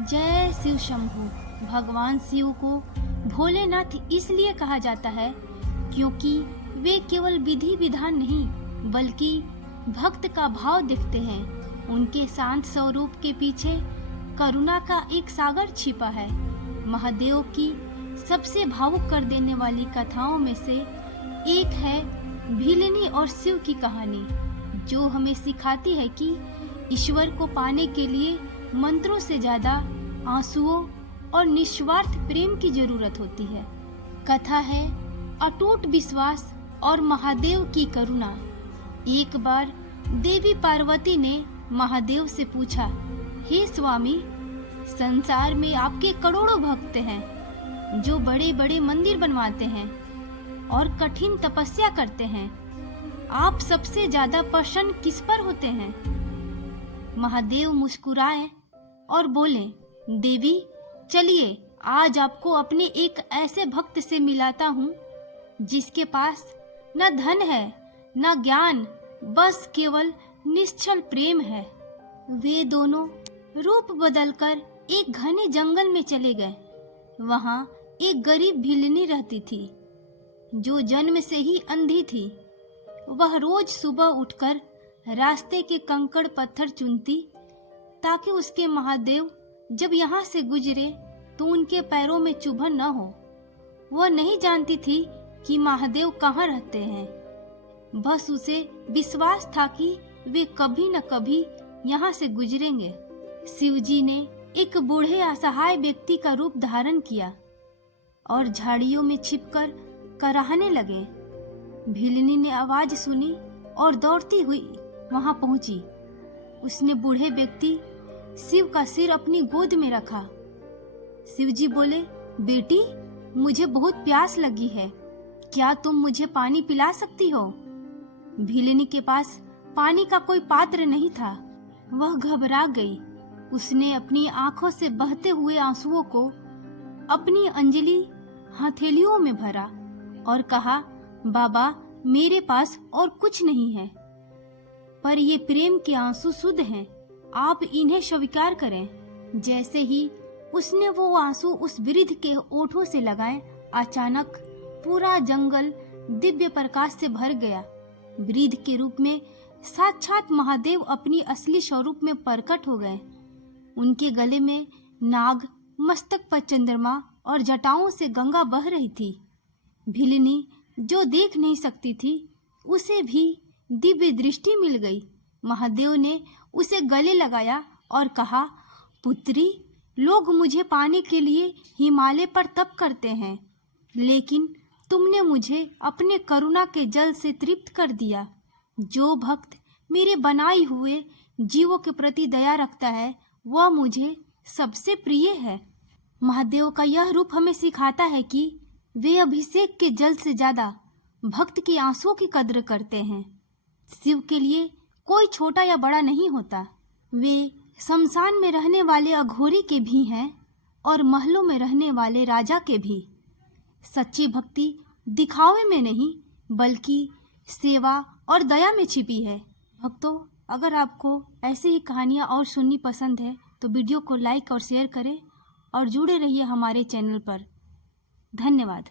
जय शिव शंभू। भगवान शिव को भोलेनाथ इसलिए कहा जाता है क्योंकि वे केवल विधि विधान नहीं बल्कि भक्त का भाव दिखते हैं। उनके शांत स्वरूप के पीछे करुणा का एक सागर छिपा है। महादेव की सबसे भावुक कर देने वाली कथाओं में से एक है भीलनी और शिव की कहानी, जो हमें सिखाती है कि ईश्वर को पाने के लिए मंत्रों से ज्यादा आंसुओं और निस्वार्थ प्रेम की जरूरत होती है। कथा है अटूट विश्वास और महादेव की करुणा। एक बार देवी पार्वती ने महादेव से पूछा, हे स्वामी, संसार में आपके करोड़ों भक्त हैं जो बड़े बड़े मंदिर बनवाते हैं और कठिन तपस्या करते हैं। आप सबसे ज्यादा प्रसन्न किस पर होते हैं? महादेव मुस्कुराए और बोले, देवी चलिए आज आपको अपने एक ऐसे भक्त से मिलाता हूँ जिसके पास न धन है न ज्ञान, बस केवल निश्चल प्रेम है। वे दोनों रूप बदलकर एक घने जंगल में चले गए। वहाँ एक गरीब भिलनी रहती थी जो जन्म से ही अंधी थी। वह रोज सुबह उठकर रास्ते के कंकड़ पत्थर चुनती ताकि उसके महादेव जब यहाँ से गुजरे तो उनके पैरों में चुभन न हो। वह नहीं जानती थी कि महादेव कहाँ रहते हैं, बस उसे विश्वास था कि वे कभी न कभी यहाँ से गुजरेंगे। शिवजी ने एक बूढ़े असहाय व्यक्ति का रूप धारण किया और झाड़ियों में छिपकर कराहने लगे। भीलनी ने आवाज सुनी और दौड़ती हुई वहां पहुंची। उसने बूढ़े व्यक्ति शिव का सिर अपनी गोद में रखा। शिवजी बोले, बेटी मुझे बहुत प्यास लगी है, क्या तुम मुझे पानी पिला सकती हो? भीलनी के पास पानी का कोई पात्र नहीं था। वह घबरा गई। उसने अपनी आंखों से बहते हुए आंसुओं को अपनी अंजलि हथेलियों में भरा और कहा, बाबा मेरे पास और कुछ नहीं है, पर ये प्रेम के आंसू शुद्ध हैं, आप इन्हें स्वीकार करें। जैसे ही उसने वो आंसू उस वृद्ध के ओठों से लगाए, अचानक पूरा जंगल दिव्य प्रकाश से भर गया। वृद्ध के रूप में साक्षात महादेव अपनी असली स्वरूप में प्रकट हो गए। उनके गले में नाग, मस्तक पर चंद्रमा और जटाओं से गंगा बह रही थी। भिलनी जो देख नहीं सकती थी उसे भी दिव्य दृष्टि मिल गई। महादेव ने उसे गले लगाया और कहा, पुत्री, लोग मुझे पाने के लिए हिमालय पर तप करते हैं, लेकिन तुमने मुझे अपने करुणा के जल से तृप्त कर दिया। जो भक्त मेरे बनाए हुए जीवों के प्रति दया रखता है वह मुझे सबसे प्रिय है। महादेव का यह रूप हमें सिखाता है कि वे अभिषेक के जल से ज्यादा भक्त के आंसुओं की कद्र करते हैं। शिव के लिए कोई छोटा या बड़ा नहीं होता। वे शमशान में रहने वाले अघोरी के भी हैं और महलों में रहने वाले राजा के भी। सच्ची भक्ति दिखावे में नहीं बल्कि सेवा और दया में छिपी है। भक्तों, अगर आपको ऐसी ही कहानियाँ और सुननी पसंद है तो वीडियो को लाइक और शेयर करें और जुड़े रहिए हमारे चैनल पर। धन्यवाद।